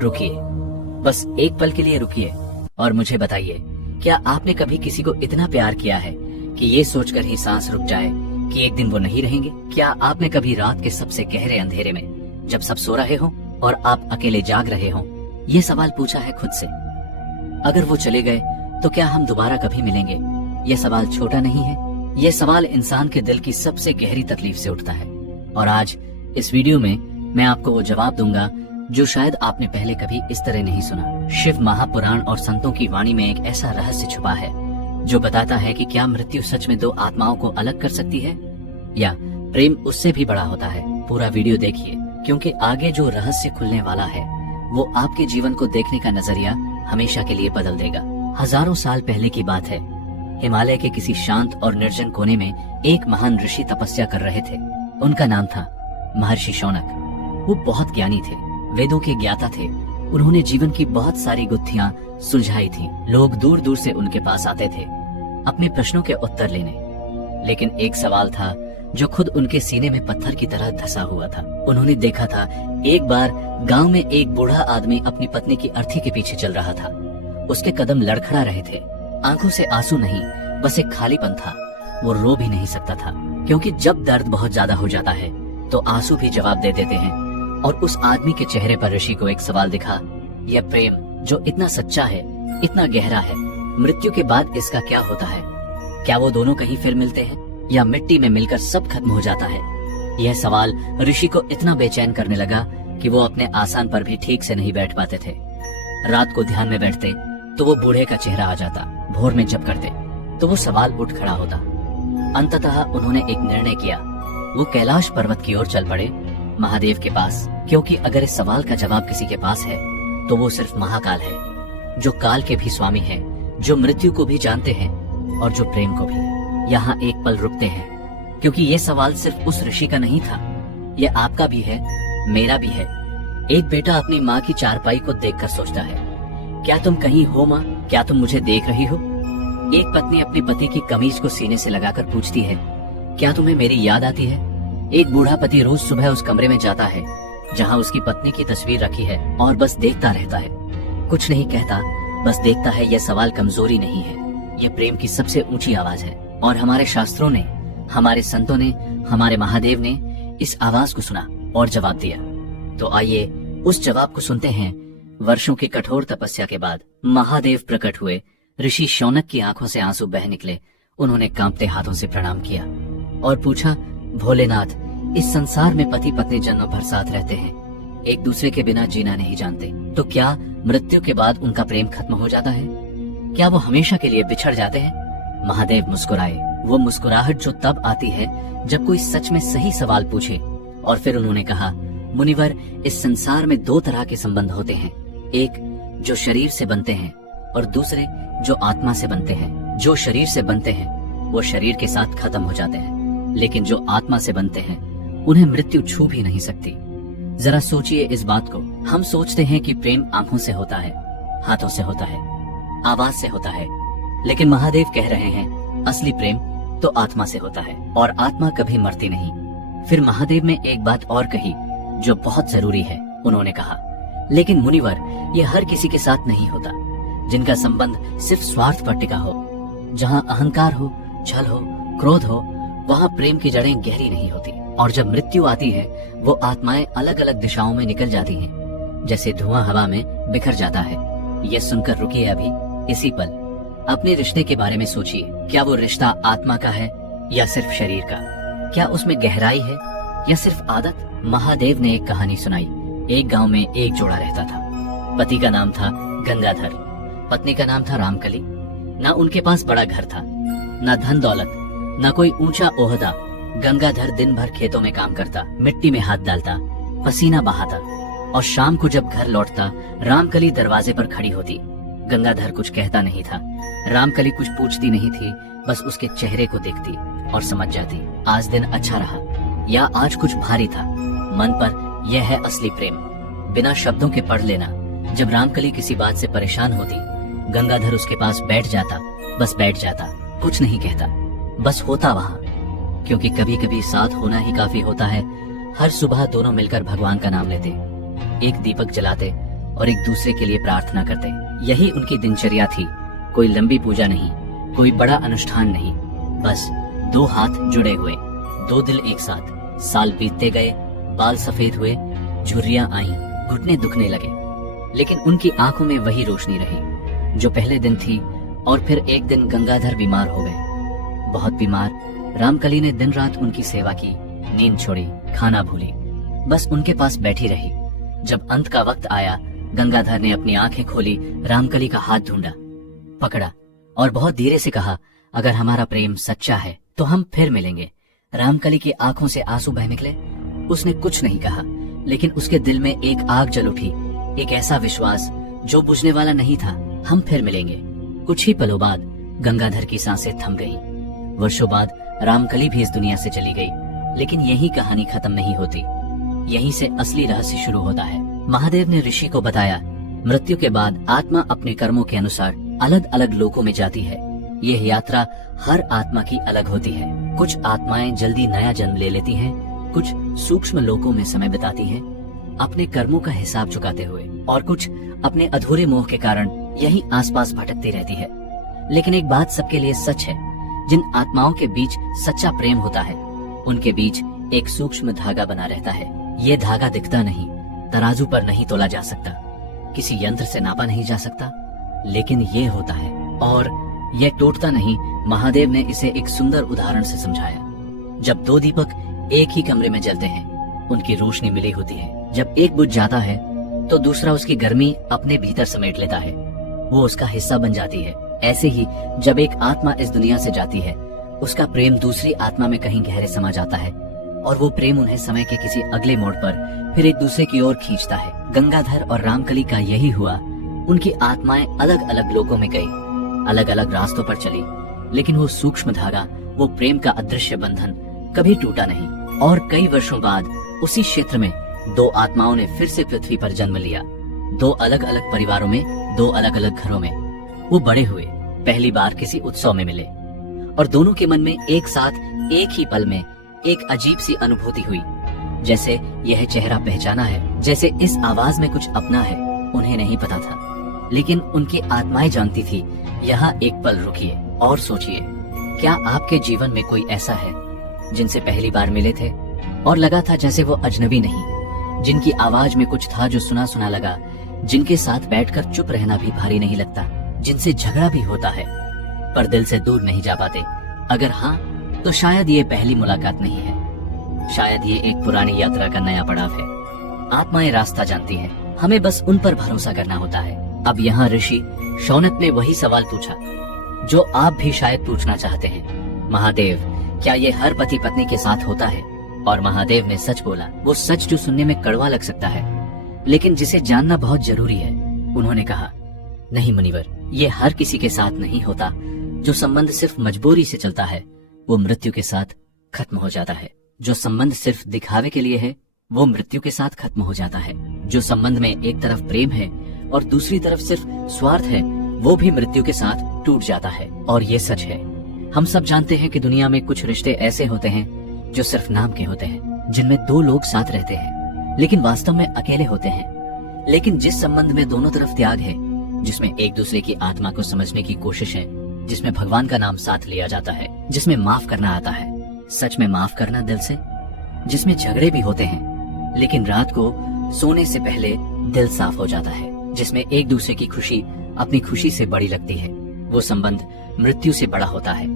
रुकिए, बस एक पल के लिए रुकिए और मुझे बताइए, क्या आपने कभी किसी को इतना प्यार किया है कि ये सोचकर ही सांस रुक जाए कि एक दिन वो नहीं रहेंगे? क्या आपने कभी रात के सबसे गहरे अंधेरे में, जब सब सो रहे हो और आप अकेले जाग रहे हो, ये सवाल पूछा है खुद से, अगर वो चले गए तो क्या हम दोबारा कभी मिलेंगे? ये सवाल छोटा नहीं है, ये सवाल इंसान के दिल की सबसे गहरी तकलीफ से उठता है। और आज इस वीडियो में मैं आपको वो जवाब दूंगा जो शायद आपने पहले कभी इस तरह नहीं सुना। शिव महापुराण और संतों की वाणी में एक ऐसा रहस्य छुपा है जो बताता है कि क्या मृत्यु सच में दो आत्माओं को अलग कर सकती है या प्रेम उससे भी बड़ा होता है। पूरा वीडियो देखिए, क्योंकि आगे जो रहस्य खुलने वाला है वो आपके जीवन को देखने का नजरिया हमेशा के लिए बदल देगा। हजारों साल पहले की बात है, हिमालय के किसी शांत और निर्जन कोने में एक महान ऋषि तपस्या कर रहे थे। उनका नाम था महर्षि शौनक। वो बहुत ज्ञानी थे, वेदों के ज्ञाता थे। उन्होंने जीवन की बहुत सारी गुत्थियां सुलझाई थी। लोग दूर दूर से उनके पास आते थे अपने प्रश्नों के उत्तर लेने, लेकिन एक सवाल था जो खुद उनके सीने में पत्थर की तरह धंसा हुआ था। उन्होंने देखा था एक बार गांव में एक बूढ़ा आदमी अपनी पत्नी की अर्थी के पीछे चल रहा था। उसके कदम लड़खड़ा रहे थे, आंखों से आंसू नहीं, बस एक खालीपन था। वो रो भी नहीं सकता था, क्योंकि जब दर्द बहुत ज्यादा हो जाता है तो आंसू भी जवाब दे देते हैं। और उस आदमी के चेहरे पर ऋषि को एक सवाल दिखा, यह प्रेम जो इतना सच्चा है, इतना गहरा है, मृत्यु के बाद इसका क्या होता है? क्या वो दोनों कहीं फिर मिलते हैं या मिट्टी में मिलकर सब खत्म हो जाता है? यह सवाल ऋषि को इतना बेचैन करने लगा कि वो अपने आसन पर भी ठीक से नहीं बैठ पाते थे। रात को ध्यान में बैठते तो वो बूढ़े का चेहरा आ जाता, भोर में जब करते तो वो सवाल उठ खड़ा होता। अंततः उन्होंने एक निर्णय किया, वो कैलाश पर्वत की ओर चल पड़े, महादेव के पास, क्योंकि अगर इस सवाल का जवाब किसी के पास है तो वो सिर्फ महाकाल है, जो काल के भी स्वामी है, जो मृत्यु को भी जानते हैं और जो प्रेम को भी। यहाँ एक पल रुकते हैं, क्योंकि ये सवाल सिर्फ उस ऋषि का नहीं था, ये आपका भी है, मेरा भी है। एक बेटा अपनी माँ की चारपाई को देखकर सोचता है, क्या तुम कहीं हो माँ? क्या तुम मुझे देख रही हो? एक पत्नी अपने पति की कमीज को सीने से लगाकर पूछती है, क्या तुम्हें मेरी याद आती है? एक बूढ़ा पति रोज सुबह उस कमरे में जाता है जहाँ उसकी पत्नी की तस्वीर रखी है और बस देखता रहता है, कुछ नहीं कहता, बस देखता है। यह सवाल कमजोरी नहीं है, यह प्रेम की सबसे ऊंची आवाज है। और हमारे शास्त्रों ने, हमारे संतों ने, हमारे महादेव ने इस आवाज को सुना और जवाब दिया। तो आइए उस जवाब को सुनते हैं। वर्षों की कठोर तपस्या के बाद महादेव प्रकट हुए। ऋषि शौनक की आंखों से आंसू बह निकले। उन्होंने कांपते हाथों से प्रणाम किया और पूछा, भोलेनाथ, इस संसार में पति पत्नी जन्मों भर साथ रहते हैं, एक दूसरे के बिना जीना नहीं जानते, तो क्या मृत्यु के बाद उनका प्रेम खत्म हो जाता है? क्या वो हमेशा के लिए बिछड़ जाते हैं? महादेव मुस्कुराए। वो मुस्कुराहट जो तब आती है जब कोई सच में सही सवाल पूछे। और फिर उन्होंने कहा, मुनिवर, इस संसार में दो तरह के संबंध होते हैं, एक जो शरीर से बनते हैं और दूसरे जो आत्मा से बनते हैं। जो शरीर से बनते हैं वो शरीर के साथ खत्म हो जाते हैं, लेकिन जो आत्मा से बनते हैं उन्हें मृत्यु छू भी नहीं सकती। जरा सोचिए इस बात को। हम सोचते हैं कि प्रेम आंखों से होता है, हाथों से होता है, आवाज से होता है, लेकिन महादेव कह रहे हैं असली प्रेम तो आत्मा से होता है और आत्मा कभी मरती नहीं। फिर महादेव ने एक बात और कही जो बहुत जरूरी है। उन्होंने कहा, लेकिन मुनिवर, यह हर किसी के साथ नहीं होता। जिनका संबंध सिर्फ स्वार्थ पर टिका हो, जहाँ अहंकार हो, छल हो, क्रोध हो, वहाँ प्रेम की जड़ें गहरी नहीं होती। और जब मृत्यु आती है वो आत्माएं अलग अलग दिशाओं में निकल जाती हैं, जैसे धुआं हवा में बिखर जाता है। ये सुनकर रुकिए अभी, इसी पल अपने रिश्ते के बारे में सोचिए। क्या वो रिश्ता आत्मा का है या सिर्फ शरीर का? क्या उसमें गहराई है या सिर्फ आदत? महादेव ने एक कहानी सुनाई। एक गांव में एक जोड़ा रहता था। पति का नाम था गंगाधर, पत्नी का नाम था रामकली। ना उनके पास बड़ा घर था, ना धन दौलत, ना कोई ऊंचा ओहदा। गंगाधर दिन भर खेतों में काम करता, मिट्टी में हाथ डालता, पसीना बहाता, और शाम को जब घर लौटता रामकली दरवाजे पर खड़ी होती। गंगाधर कुछ कहता नहीं था, रामकली कुछ पूछती नहीं थी, बस उसके चेहरे को देखती और समझ जाती, आज दिन अच्छा रहा या आज कुछ भारी था मन पर। यह है असली प्रेम, बिना शब्दों के पढ़ लेना। जब रामकली किसी बात से परेशान होती, गंगाधर उसके पास बैठ जाता, बस बैठ जाता, कुछ नहीं कहता, बस होता वहाँ। क्योंकि कभी कभी साथ होना ही काफी होता है। हर सुबह दोनों मिलकर भगवान का नाम लेते, एक दीपक जलाते और एक दूसरे के लिए प्रार्थना करते। यही उनकी दिनचर्या थी। कोई लंबी पूजा नहीं, कोई बड़ा अनुष्ठान नहीं, बस दो हाथ जुड़े हुए, दो दिल एक साथ। साल बीतते गए, बाल सफेद हुए, झुर्रियां आईं, घुटने दुखने लगे, लेकिन उनकी आंखों में वही रोशनी रही जो पहले दिन थी। और फिर एक दिन गंगाधर बीमार हो गए, बहुत बीमार। रामकली ने दिन रात उनकी सेवा की, नींद छोड़ी, खाना भूली, बस उनके पास बैठी रही। जब अंत का वक्त आया, गंगाधर ने अपनी आंखें खोली, रामकली का हाथ ढूंढा, पकड़ा और बहुत धीरे से कहा, अगर हमारा प्रेम सच्चा है तो हम फिर मिलेंगे। रामकली की आंखों से आंसू बह निकले। उसने कुछ नहीं कहा, लेकिन उसके दिल में एक आग जल उठी, एक ऐसा विश्वास जो बुझने वाला नहीं था। हम फिर मिलेंगे। कुछ ही पलों बाद गंगाधर की सांसें थम गईं। वर्षों बाद रामकली भी इस दुनिया से चली गई, लेकिन यही कहानी खत्म नहीं होती। यहीं से असली रहस्य शुरू होता है। महादेव ने ऋषि को बताया, मृत्यु के बाद आत्मा अपने कर्मों के अनुसार अलग अलग लोकों में जाती है। यह यात्रा हर आत्मा की अलग होती है। कुछ आत्माएं जल्दी नया जन्म ले लेती हैं, कुछ सूक्ष्म लोकों में समय बिताती हैं अपने कर्मों का हिसाब चुकाते हुए, और कुछ अपने अधूरे मोह के कारण यही आसपास भटकती रहती है। लेकिन एक बात सबके लिए सच है, जिन आत्माओं के बीच सच्चा प्रेम होता है, उनके बीच एक सूक्ष्म धागा बना रहता है। ये धागा दिखता नहीं, तराजू पर नहीं तोला जा सकता, किसी यंत्र से नापा नहीं जा सकता, लेकिन ये होता है और ये टूटता नहीं। महादेव ने इसे एक सुंदर उदाहरण से समझाया। जब दो दीपक एक ही कमरे में जलते हैं, उनकी रोशनी मिली होती है। जब एक बुझ जाता है तो दूसरा उसकी गर्मी अपने भीतर समेट लेता है, वो उसका हिस्सा बन जाती है। ऐसे ही जब एक आत्मा इस दुनिया से जाती है, उसका प्रेम दूसरी आत्मा में कहीं गहरे समा जाता है, और वो प्रेम उन्हें समय के किसी अगले मोड़ पर फिर एक दूसरे की ओर खींचता है। गंगाधर और रामकली का यही हुआ। उनकी आत्माएं अलग अलग लोकों में गई, अलग अलग रास्तों पर चली, लेकिन वो सूक्ष्म धागा, वो प्रेम का अदृश्य बंधन कभी टूटा नहीं। और कई वर्षों बाद उसी क्षेत्र में दो आत्माओं ने फिर से पृथ्वी पर जन्म लिया। दो अलग अलग परिवारों में, दो अलग अलग घरों में वो बड़े हुए। पहली बार किसी उत्सव में मिले और दोनों के मन में एक साथ एक ही पल में एक अजीब सी अनुभूति हुई, जैसे यह चेहरा पहचाना है, जैसे इस आवाज में कुछ अपना है। उन्हें नहीं पता था, लेकिन उनकी आत्माएं जानती थी। यहाँ एक पल रुकिए और सोचिए, क्या आपके जीवन में कोई ऐसा है जिनसे पहली बार मिले थे और लगा था जैसे वो अजनबी नहीं, जिनकी आवाज में कुछ था जो सुना सुना लगा, जिनके साथ बैठकर चुप रहना भी भारी नहीं लगता, जिनसे झगड़ा भी होता है पर दिल से दूर नहीं जा पाते? अगर हाँ, तो शायद ये पहली मुलाकात नहीं है, शायद ये एक पुरानी यात्रा का नया पड़ाव है। आत्माएं रास्ता जानती है, हमें बस उन पर भरोसा करना होता है। अब यहाँ ऋषि शौनक ने वही सवाल पूछा जो आप भी शायद पूछना चाहते हैं, महादेव, क्या ये हर पति पत्नी के साथ होता है? और महादेव ने सच बोला, वो सच जो सुनने में कड़वा लग सकता है, लेकिन जिसे जानना बहुत जरूरी है। उन्होंने कहा, नहीं मुनिवर, ये हर किसी के साथ नहीं होता। जो संबंध सिर्फ मजबूरी से चलता है, वो मृत्यु के साथ खत्म हो जाता है। जो संबंध सिर्फ दिखावे के लिए है, वो मृत्यु के साथ खत्म हो जाता है। जो संबंध में एक तरफ प्रेम है और दूसरी तरफ सिर्फ स्वार्थ है, वो भी मृत्यु के साथ टूट जाता है। और ये सच है। हम सब जानते हैं कि दुनिया में कुछ रिश्ते ऐसे होते हैं जो सिर्फ नाम के होते हैं, जिनमें दो लोग साथ रहते हैं लेकिन वास्तव में अकेले होते हैं। लेकिन जिस संबंध में दोनों तरफ त्याग है, जिसमें एक दूसरे की आत्मा को समझने की कोशिश है, जिसमें भगवान का नाम साथ लिया जाता है, जिसमें माफ करना आता है, सच में माफ करना दिल से, जिसमें झगड़े भी होते हैं लेकिन रात को सोने से पहले दिल साफ हो जाता है, जिसमें एक दूसरे की खुशी अपनी खुशी से बड़ी लगती है, वो संबंध मृत्यु से बड़ा होता है।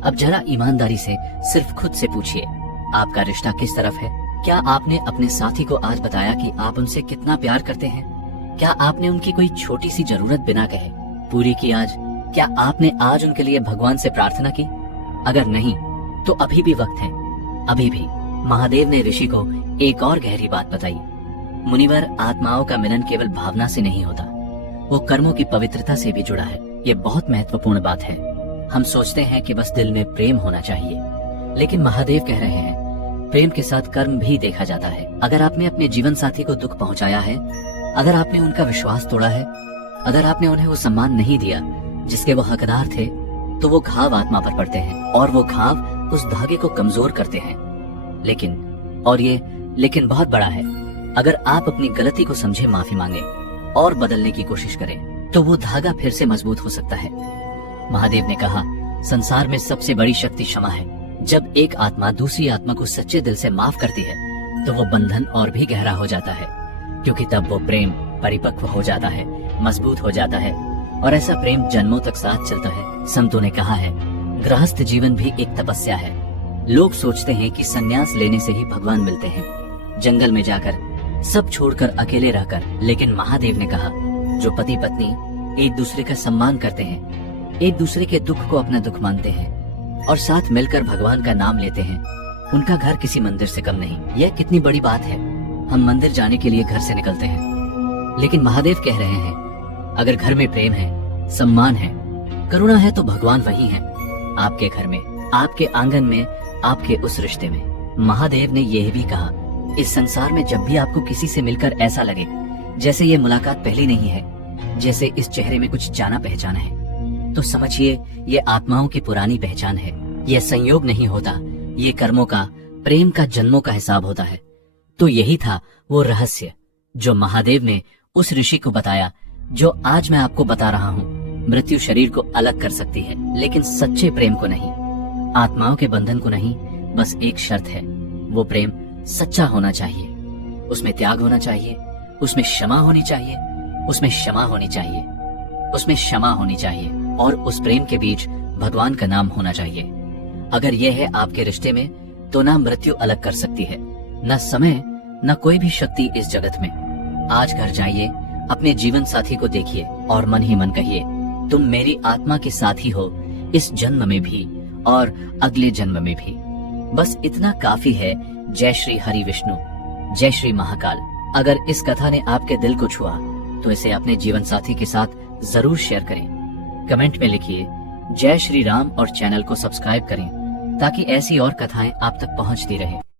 अब जरा ईमानदारी से सिर्फ खुद से पूछिए, आपका रिश्ता किस तरफ है? क्या आपने अपने साथी को आज बताया कि आप उनसे कितना प्यार करते हैं? क्या आपने उनकी कोई छोटी सी जरूरत बिना कहे पूरी की आज? क्या आपने आज उनके लिए भगवान से प्रार्थना की? अगर नहीं, तो अभी भी वक्त है, अभी भी। महादेव ने ऋषि को एक और गहरी बात बताई, मुनिवर, आत्माओं का मिलन केवल भावना से नहीं होता, वो कर्मों की पवित्रता से भी जुड़ा है। ये बहुत महत्वपूर्ण बात है। हम सोचते हैं कि बस दिल में प्रेम होना चाहिए, लेकिन महादेव कह रहे हैं प्रेम के साथ कर्म भी देखा जाता है। अगर आपने अपने जीवन साथी को दुख पहुंचाया है, अगर आपने उनका विश्वास तोड़ा है, अगर आपने उन्हें वो सम्मान नहीं दिया जिसके वो हकदार थे, तो वो घाव आत्मा पर पड़ते हैं और वो घाव उस धागे को कमजोर करते हैं। लेकिन बहुत बड़ा है, अगर आप अपनी गलती को समझे माफी मांगे, और बदलने की कोशिश करें तो वो धागा फिर से मजबूत हो सकता है। महादेव ने कहा, संसार में सबसे बड़ी शक्ति क्षमा है। जब एक आत्मा दूसरी आत्मा को सच्चे दिल से माफ करती है तो वो बंधन और भी गहरा हो जाता है, क्योंकि तब वो प्रेम परिपक्व हो जाता है, मजबूत हो जाता है, और ऐसा प्रेम जन्मों तक साथ चलता है। संतों ने कहा है, गृहस्थ जीवन भी एक तपस्या है। लोग सोचते हैं कि संन्यास लेने से ही भगवान मिलते हैं, जंगल में जाकर सब छोड़कर अकेले रहकर। लेकिन महादेव ने कहा, जो पति पत्नी एक दूसरे का सम्मान करते हैं, एक दूसरे के दुख को अपना दुख मानते हैं और साथ मिलकर भगवान का नाम लेते हैं, उनका घर किसी मंदिर से कम नहीं। यह कितनी बड़ी बात है। हम मंदिर जाने के लिए घर से निकलते हैं, लेकिन महादेव कह रहे हैं, अगर घर में प्रेम है, सम्मान है, करुणा है, तो भगवान वही है, आपके घर में, आपके आंगन में, आपके उस रिश्ते में। महादेव ने यह भी कहा, इस संसार में जब भी आपको किसी से मिलकर ऐसा लगे जैसे ये मुलाकात पहली नहीं है, जैसे इस चेहरे में कुछ जाना पहचाना है, तो समझिए ये आत्माओं की पुरानी पहचान है। यह संयोग नहीं होता, ये कर्मों का, प्रेम का, जन्मों का हिसाब होता है। तो यही था वो रहस्य जो महादेव ने उस ऋषि को बताया, जो आज मैं आपको बता रहा हूँ। मृत्यु शरीर को अलग कर सकती है, लेकिन सच्चे प्रेम को नहीं, आत्माओं के बंधन को नहीं। बस एक शर्त है, वो प्रेम सच्चा होना चाहिए, उसमें त्याग होना चाहिए, उसमें क्षमा होनी चाहिए, उसमें क्षमा होनी चाहिए, उसमें क्षमा होनी चाहिए, और उस प्रेम के बीच भगवान का नाम होना चाहिए। अगर यह है आपके रिश्ते में, तो ना मृत्यु अलग कर सकती है, न समय, न कोई भी शक्ति इस जगत में। आज घर जाइए, अपने जीवन साथी को देखिए और मन ही मन कहिए, तुम मेरी आत्मा के साथी हो, इस जन्म में भी और अगले जन्म में भी। बस इतना काफी है। जय श्री हरि विष्णु, जय श्री महाकाल। अगर इस कथा ने आपके दिल को छुआ तो इसे अपने जीवन साथी के साथ जरूर शेयर करें। कमेंट में लिखिए जय श्री राम और चैनल को सब्सक्राइब करें, ताकि ऐसी और कथाएं आप तक पहुंचती रहें।